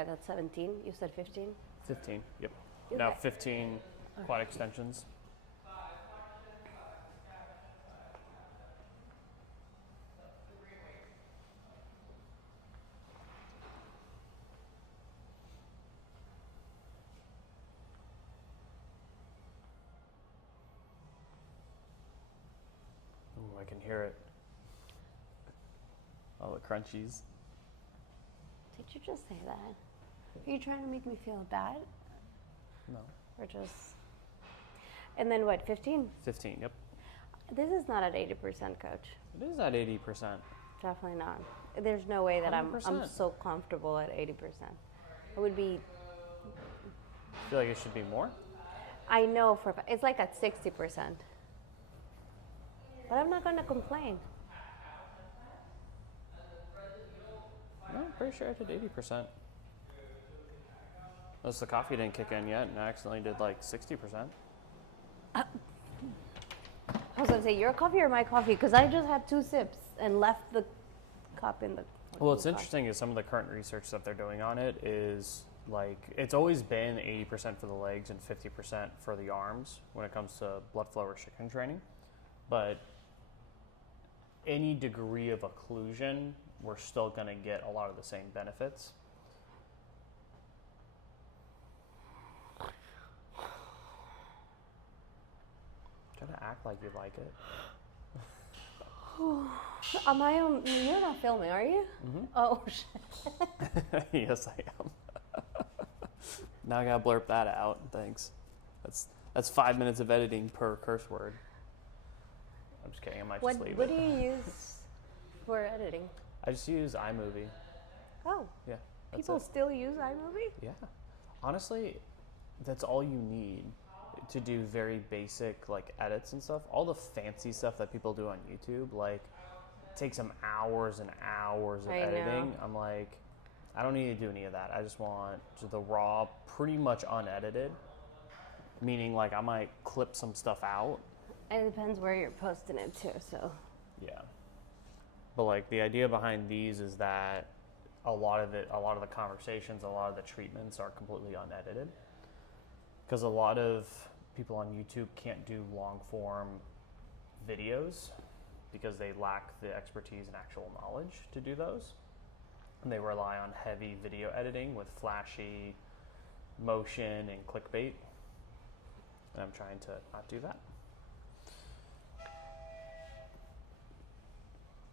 Okay, that's 17. You said 15? 15, yep. Okay. Now 15 quad extensions. Oh, I can hear it. All the crunchies. Did you just say that? Are you trying to make me feel bad? No. Or just... And then what, 15? 15, yep. This is not at 80%, Coach. It is at 80%. Definitely not. There's no way that I'm 100%. so comfortable at 80%. It would be... I feel like it should be more. I know it's like at 60%. But I'm not going to complain. No, I'm pretty sure I did 80%. Unless the coffee didn't kick in yet and I accidentally did like 60%. I was going to say, your coffee or my coffee? Because I just had 2 sips and left the cup in the... Well, what's interesting is some of the current research that they're doing on it is like, it's always been 80% for the legs and 50% for the arms when it comes to blood flow restriction training. But any degree of occlusion, we're still going to get a lot of the same benefits. Try to act like you like it. Am I on? You're not filming, are you? Mm-hmm. Oh, shit. Yes, I am. Now I gotta blurb that out. Thanks. That's 5 minutes of editing per curse word. I'm just kidding. I might just leave it. What do you use for editing? I just use iMovie. Oh. Yeah. People still use iMovie? Yeah. Honestly, that's all you need to do very basic like edits and stuff. All the fancy stuff that people do on YouTube, like, takes them hours and hours of editing. I'm like, I don't need to do any of that. I just want the raw, pretty much unedited. Meaning, like, I might clip some stuff out. It depends where you're posting it too, so. Yeah. But like the idea behind these is that a lot of the conversations, a lot of the treatments are completely unedited. Because a lot of people on YouTube can't do long form videos because they lack the expertise and actual knowledge to do those. And they rely on heavy video editing with flashy motion and clickbait. And I'm trying to not do that.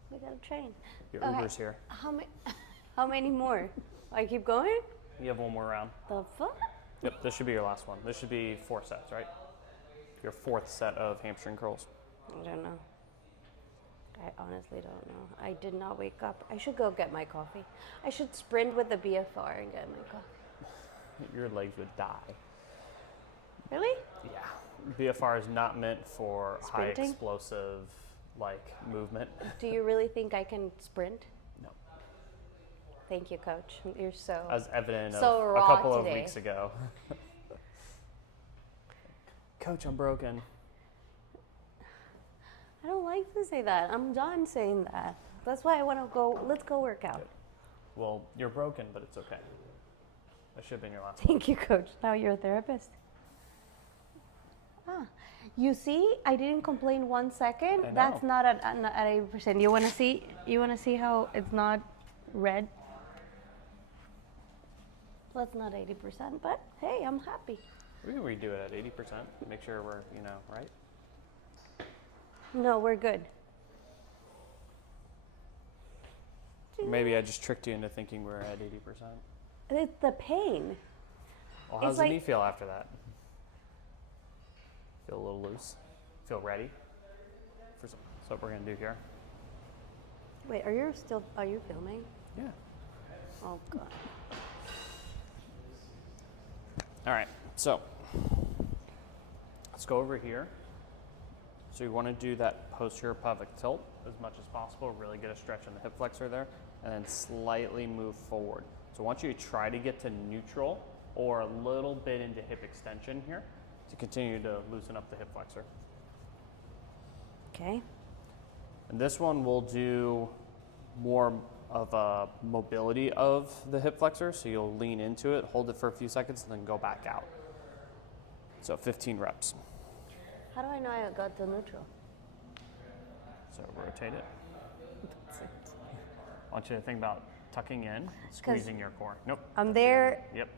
We gotta train. Your Uber's here. How many more? I keep going? You have one more round. The fuck? Yep, this should be your last one. This should be 4 sets, right? Your 4th set of hamstring curls. I don't know. I honestly don't know. I did not wake up. I should go get my coffee. I should sprint with the BFR and get my coffee. Your legs would die. Really? Yeah. BFR is not meant for Sprinting? high explosive movement. Do you really think I can sprint? No. Thank you, Coach. You're so As evident so of a raw couple today. of weeks ago. Coach, I'm broken. I don't like to say that. I'm done saying that. That's why I want to go. Let's go work out. Good. Well, you're broken, but it's okay. That should have been your last one. Thank you, Coach. Now you're a therapist. You see, I didn't complain 1 second. I know. That's not at 80%. You want to see? You want to see how it's not red? Well, it's not 80%, but hey, I'm happy. We can redo it at 80%. Make sure we're, right? No, we're good. Maybe I just tricked you into thinking we were at 80%. It's the pain. Well, how's It's the like- knee feel after that? Feel a little loose? Feel ready? That's what we're going to do here. Wait, are you filming? Yeah. Oh, God. All right, so let's go over here. So you want to do that posterior pelvic tilt as much as possible, really get a stretch in the hip flexor there, and then slightly move forward. So I want you to try to get to neutral or a little bit into hip extension here to continue to loosen up the hip flexor. Okay. And this one we'll do more mobility of the hip flexor. So you'll lean into it, hold it for a few seconds, and then go back out. So 15 reps. How do I know I got to neutral? So rotate it. I want you to think about tucking in, squeezing your core. Nope. I'm there. Yep.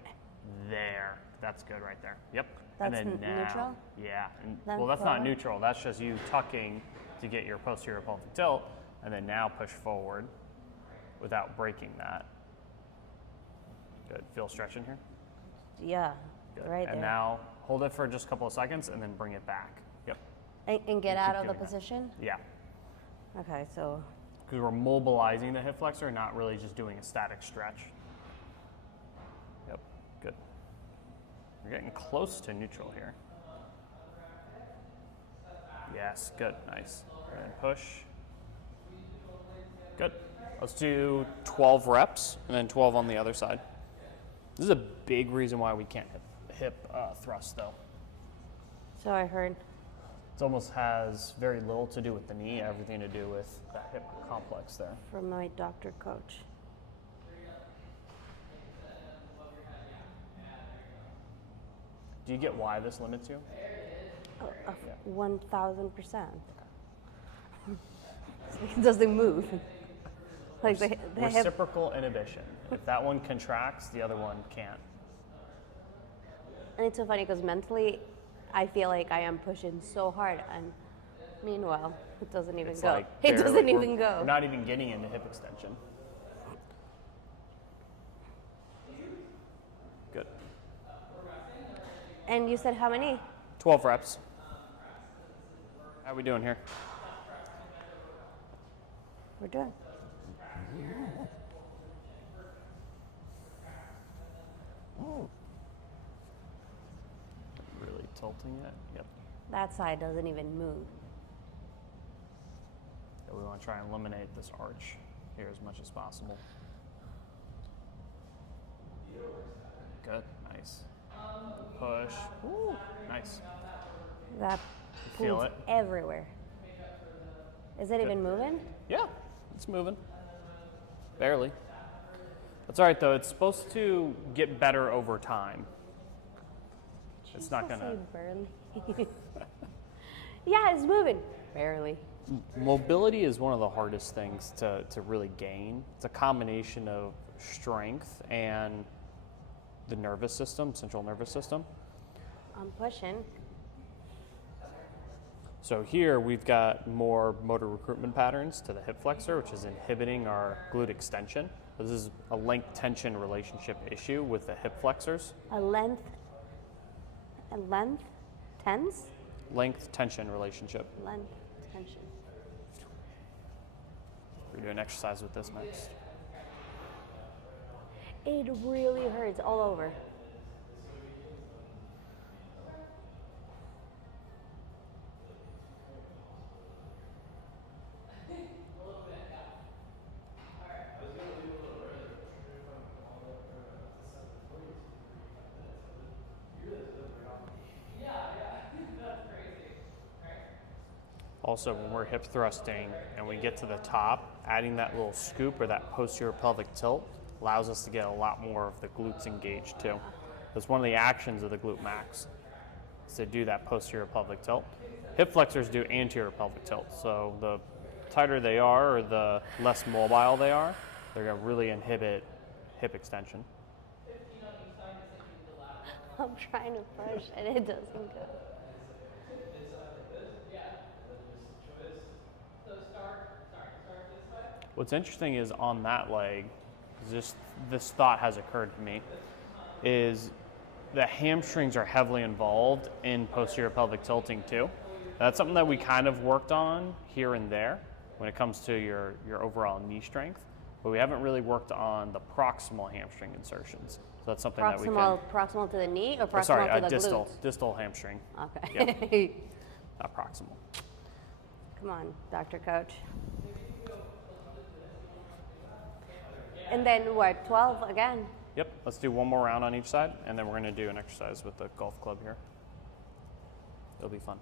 There. That's good right there. Yep. That's and then now, neutral? Yeah. And, Then well, that's not forward? neutral. That's just you tucking to get your posterior pelvic tilt, and then now push forward without breaking that. Good. Feel stretching here? Yeah, Good. right And there. now hold it for just a couple of seconds and then bring it back. Yep. And get And out keep of the doing that. position? Yeah. Okay, so Because we're mobilizing the hip flexor, not really just doing a static stretch. Yep, good. We're getting close to neutral here. Yes, good, nice. And then push. Good. Let's do 12 reps and then 12 on the other side. This is a big reason why we can't hip thrust though. so I heard. It almost has very little to do with the knee, everything to do with that hip complex there. From my doctor coach. Do you get why this limits you? 1,000%. It doesn't move. Like the hip. Reciprocal inhibition. If that one contracts, the other one can't. And it's so funny because mentally, I feel like I am pushing so hard, and meanwhile, it doesn't even It's go. like It barely- doesn't we're- even go. We're not even getting into hip extension. Good. And you said how many? 12 reps. How are we doing here? We're doing. Really tilting it. Yep. That side doesn't even move. Yeah, we want to try and eliminate this arch here as much as possible. Good. Nice. Push. Woo. Nice. That You feel pulls it? everywhere. Is it even moving? Yeah, it's moving. Barely. That's all right though. It's supposed to get better over time. It's not Just gonna. say barely. Yeah, it's moving. Barely. Mobility is one of the hardest things to really gain. It's a combination of strength and the nervous system, central nervous system. I'm pushing. So here we've got more motor recruitment patterns to the hip flexor, which is inhibiting our glute extension. This is a length tension relationship issue with the hip flexors. A length. Tense? Length tension relationship. Length tension. We're doing exercise with this next. It really hurts all over. Also, when we're hip thrusting and we get to the top, adding that little scoop or that posterior pelvic tilt allows us to get a lot more of the glutes engaged too. That's one of the actions of the glute max, is to do that posterior pelvic tilt. Hip flexors do anterior pelvic tilt, so the tighter they are or the less mobile they are, they're going to really inhibit hip extension. I'm trying to push and it doesn't go. What's interesting is on that leg, this thought has occurred to me, is the hamstrings are heavily involved in posterior pelvic tilting too. That's something that we kind of worked on here and there when it comes to your overall knee strength, but we haven't really worked on the proximal hamstring insertions. So that's something that we can. Proximal to the knee or proximal to the distal hamstring, Okay. not proximal. Come on, Dr. Coach. And then what, 12 again? Yep, let's do one more round on each side, and then we're going to do an exercise with the golf club here. It'll be fun.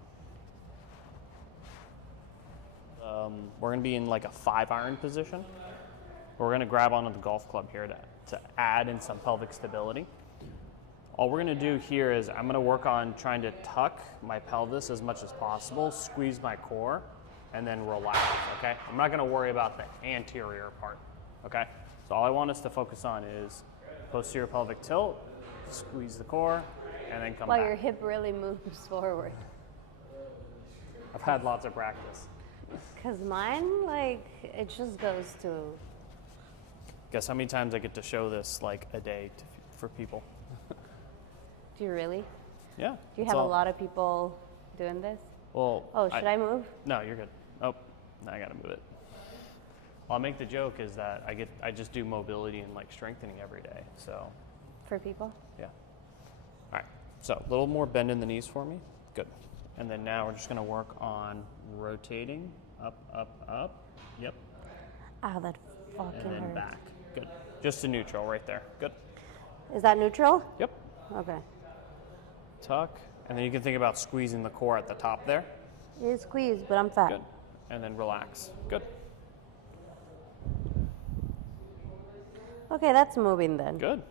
We're going to be in like a 5-iron position. We're going to grab onto the golf club here to add in some pelvic stability. All we're going to do here is I'm going to work on trying to tuck my pelvis as much as possible, squeeze my core, and then relax, okay? I'm not going to worry about the anterior part, okay? So all I want us to focus on is posterior pelvic tilt, squeeze the core, and then come back. While your hip really moves forward. I've had lots of practice. Because mine, like, it just goes to... Guess how many times I get to show this, like, a day for people? Do you really? Yeah. Do you have a lot of people doing this? Well, oh, should I move? No, you're good. Oh, now I gotta move it. I'll make the joke is that I just do mobility and like strengthening every day. So. For people? Yeah. All right. So a little more bend in the knees for me. Good. And then now we're just gonna work on rotating up, up, up. Yep. Oh, that fucking And then hurts. back. Good. Just to neutral right there. Good. Is that neutral? Yep. Okay. Tuck. And then you can think about squeezing the core at the top there. It is squeezed, but I'm fat. Good. And then relax. Good. Okay, that's moving then. Good.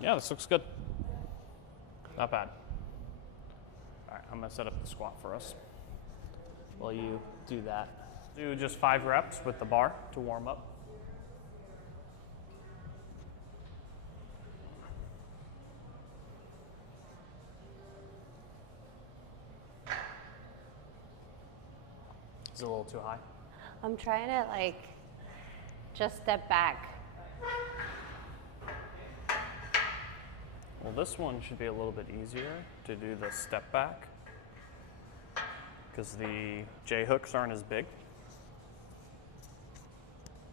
Yeah, this looks good. Not bad. All right, I'm gonna set up the squat for us while you do that. Do just 5 reps with the bar to warm up. Is it a little too high? I'm trying to, like, just step back. Well, this one should be a little bit easier to do the step back because the J hooks aren't as big.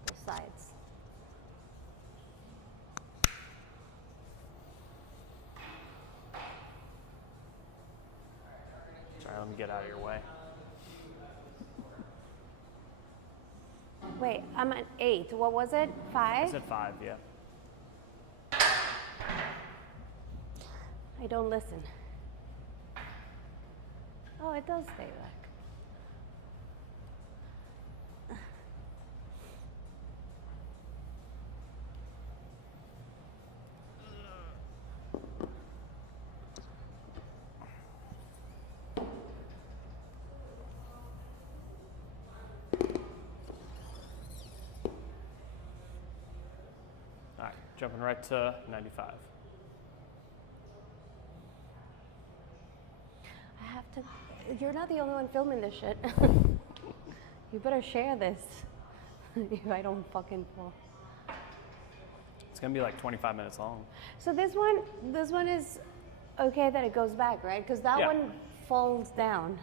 The sides. Sorry, let me get out of your way. Wait, I'm at 8. What was it? 5? I said 5, yeah. I don't listen. Oh, it does stay back. All right, jumping right to 95. I have to. You're not the only one filming this shit. You better share this if I don't fucking fall. It's gonna be like 25 minutes long. So this one is okay that it goes back, right? Because that Yeah. one falls down.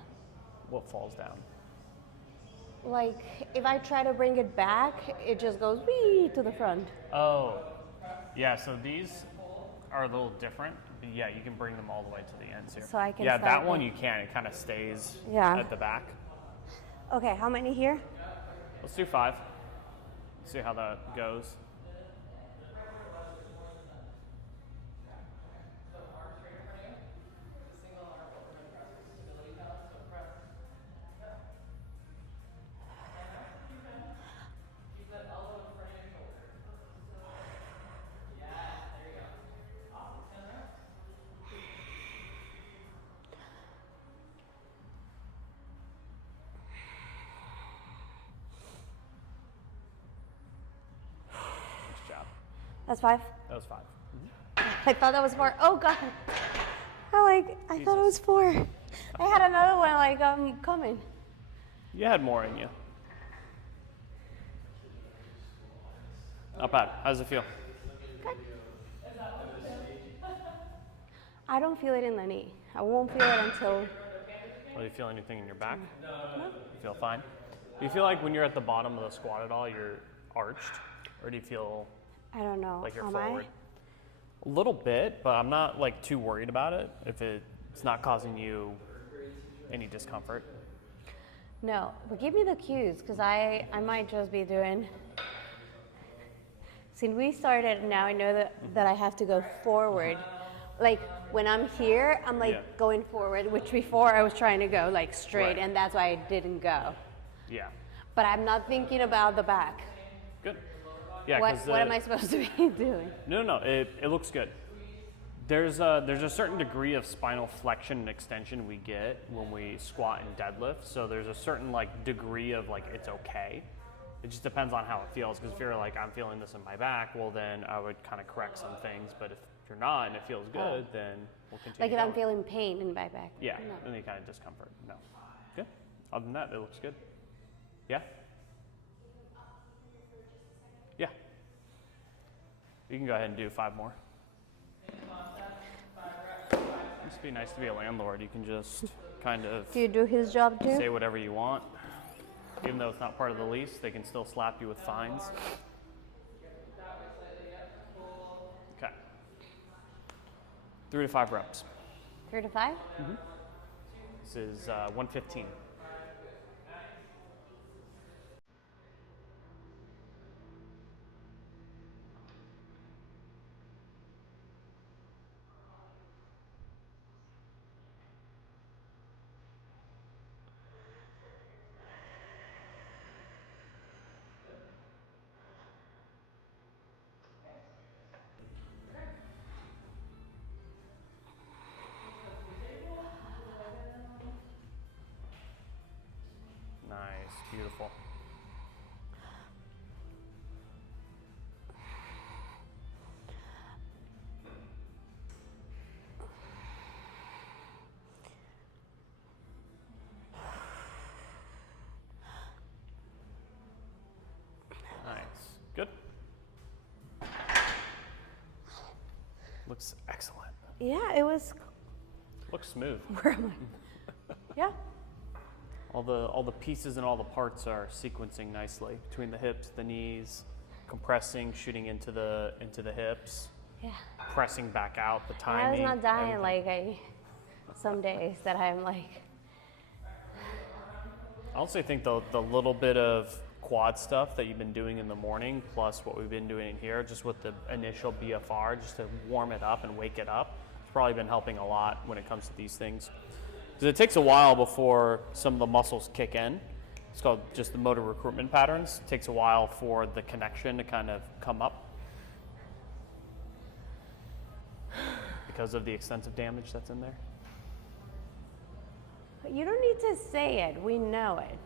What falls down? Like, if I try to bring it back, it just goes wee to the front. Oh, yeah, so these are a little different. But yeah, you can bring them all the way to the ends here. So I can Yeah, start that one with- you can. It kind of stays Yeah. at the back. Okay, how many here? Let's do 5. See how that goes. Nice job. That's 5. That was 5. I thought that was 4. Oh god. I thought it was 4. I had another one like coming. You had more in you. Not bad. How does it feel? I don't feel it in the knee. I won't feel it until. Do you feel anything in your back? No. You feel fine? Do you feel like when you're at the bottom of the squat at all, you're arched? Or do you feel I don't know. like you're Am forward? A little bit, but I'm not like too worried about it if it's not causing you any discomfort. No, but give me the cues because I might just be doing. Since we started, now I know that I have to go forward. Like when I'm here, I'm like going forward, which before I was trying to go like straight, and that's why I didn't go. Yeah. But I'm not thinking about the back. Good. Yeah, What am I supposed to be doing? No, it looks good. There's a certain degree of spinal flexion and extension we get when we squat and deadlift. So there's a certain like degree of like it's okay. It just depends on how it feels. Because if you're like, I'm feeling this in my back, well then I would kind of correct some things. But if you're not and it feels good, then we'll continue. Like if I'm going. feeling pain in my back. Yeah, No. any kind of discomfort. No. Good. Other than that, it looks good. Yeah. Yeah. You can go ahead and do 5 more. It must be nice to be a landlord. You can just kind of Do you do his job too? say whatever you want. Even though it's not part of the lease, they can still slap you with fines. Okay. 3 to 5 reps. 3 to 5? This is 115. Nice, beautiful. Nice, good. Looks excellent. Yeah, it was. Looks smooth. Where am I? Yeah. All the pieces and all the parts are sequencing nicely between the hips, the knees, compressing, shooting into the hips, Yeah. pressing back out, the And timing. I was not dying everything. some days that I'm like, I also think the little bit of quad stuff that you've been doing in the morning, plus what we've been doing in here, just with the initial BFR, just to warm it up and wake it up, it's probably been helping a lot when it comes to these things. Because it takes a while before some of the muscles kick in. It's called just the motor recruitment patterns. It takes a while for the connection to kind of come up because of the extensive damage that's in there. you don't need to say it. We know it.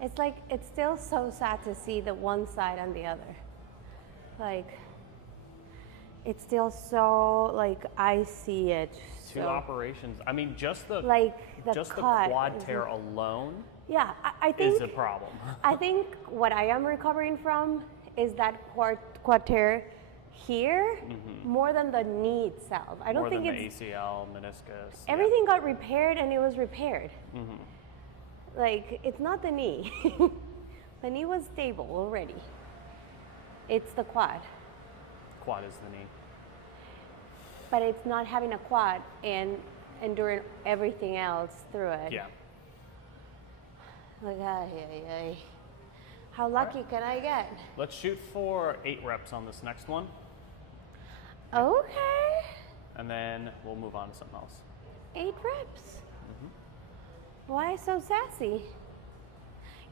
It's like, it's still so sad to see the one side and the other. Like, it's still so, like, I see it. Two operations. I mean, just the cut quad tear alone Yeah, I think is a problem. I think what I am recovering from is that quad tear here more than the knee itself. I don't More think than it's the ACL, meniscus. everything got repaired and it was repaired. Like, it's not the knee. The knee was stable already. It's the quad. Quad is the knee. But it's not having a quad and enduring everything else through it. Yeah. Like, ay. How lucky can I get? Let's shoot for 8 reps on this next one, Okay. and then we'll move on to something else. 8 reps. Why so sassy?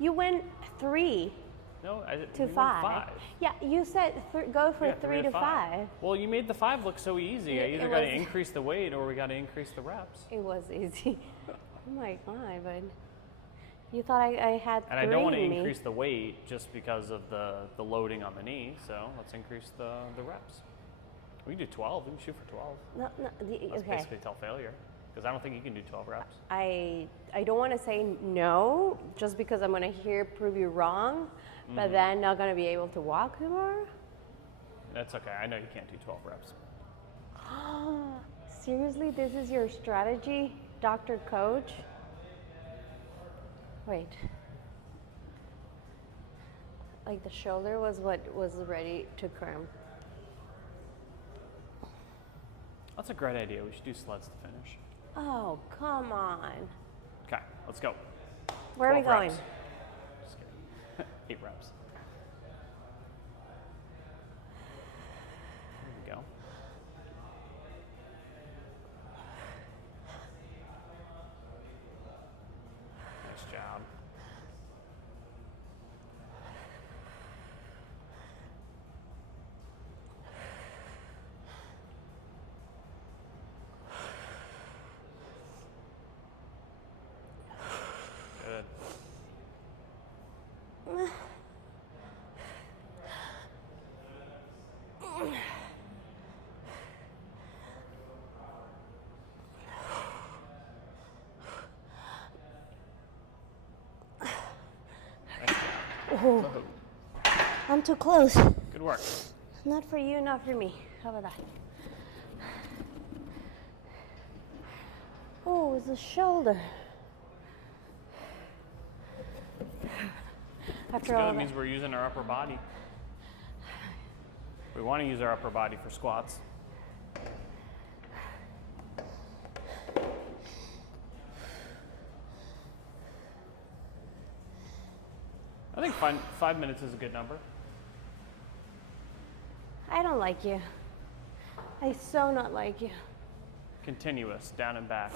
You went 3 No, I to we went 5. Yeah, you said go for Yeah, 3 to 5. Well, you made the 5 look so easy. I It either got to was- increase the weight or we got to increase the reps. It was easy. Oh my god, but you thought I had 3 And I don't want to in me. increase the weight just because of the loading on the knee. So let's increase the reps. We can do 12. We can shoot for 12. No, That's okay. basically tell failure. Because I don't think you can do 12 reps. I don't want to say no just because I'm going to prove you wrong, but then not going to be able to walk tomorrow. That's okay. I know you can't do 12 reps. Seriously, this is your strategy, Dr. Coach? Wait. Like the shoulder was what was ready to cramp. That's a great idea. We should do sleds to finish. Oh, come on. Okay, let's go. Where are we 12 going? reps. Just kidding. 8 reps. There we go. Nice job. Oh, I'm too close. Good work. Not for you, not for me. How about that? Oh, it's the shoulder. After all That means we're using our upper body. We want to use our upper body for squats. I think 5 minutes is a good number. I don't like you. I so not like you. Continuous, down and back.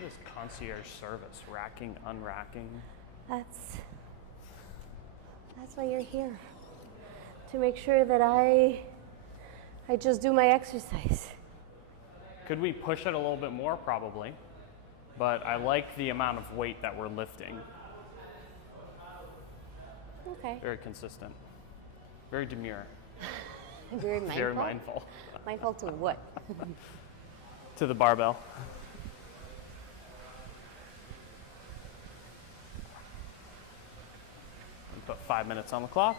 This concierge service, racking, unracking. That's why you're here. To make sure that I just do my exercise. Could we push it a little bit more? Probably. But I like the amount of weight that we're lifting. Okay. Very consistent. Very demure. Very mindful. Very mindful. Mindful to what? To the barbell. And put 5 minutes on the clock.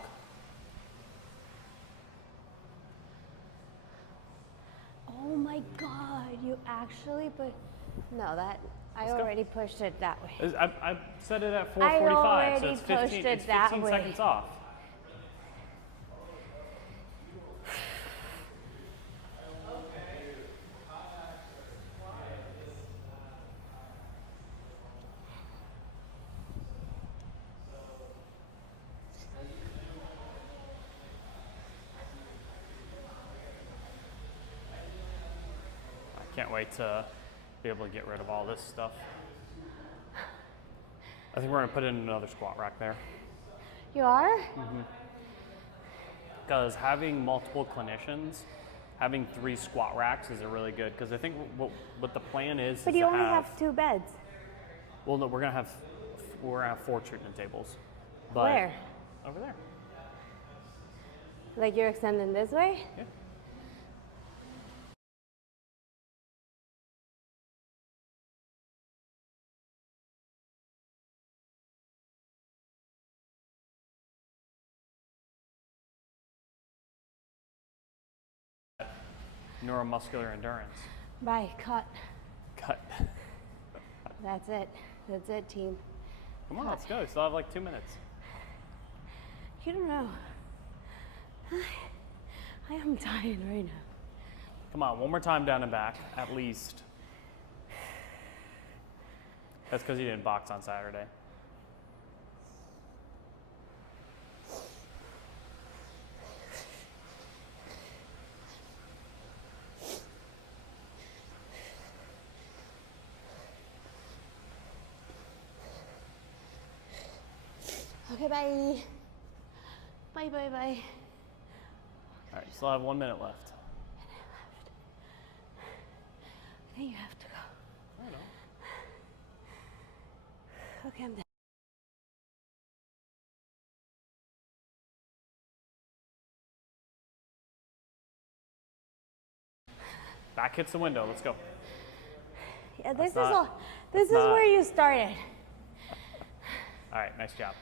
Oh my God, you actually put, no, that, I already pushed it that way. I set it at 4:45, so already it's pushed 15, it it's that 15 way. seconds off. Can't wait to be able to get rid of all this stuff. I think we're going to put in another squat rack there. You are? Because having multiple clinicians, having 3 squat racks is a really good, because I think what the plan is But is you to only have 2 beds. Well, no, we're going to have 4 treatment tables. But Where? Over there. Like you're extending this way? Yeah. Neuromuscular endurance. Bye, cut. Cut. That's it. That's it, team. Come on, let's go. We still have like 2 minutes. You don't know. I am dying right now. Come on, one more time down and back, at least. That's because you didn't box on Saturday. Okay, bye. Bye, bye, bye. All right, still have 1 minute left. I think you have to go. I don't know. Okay, I'm done. Back hits the window. Let's go. Yeah, this is where you started. All right, nice job.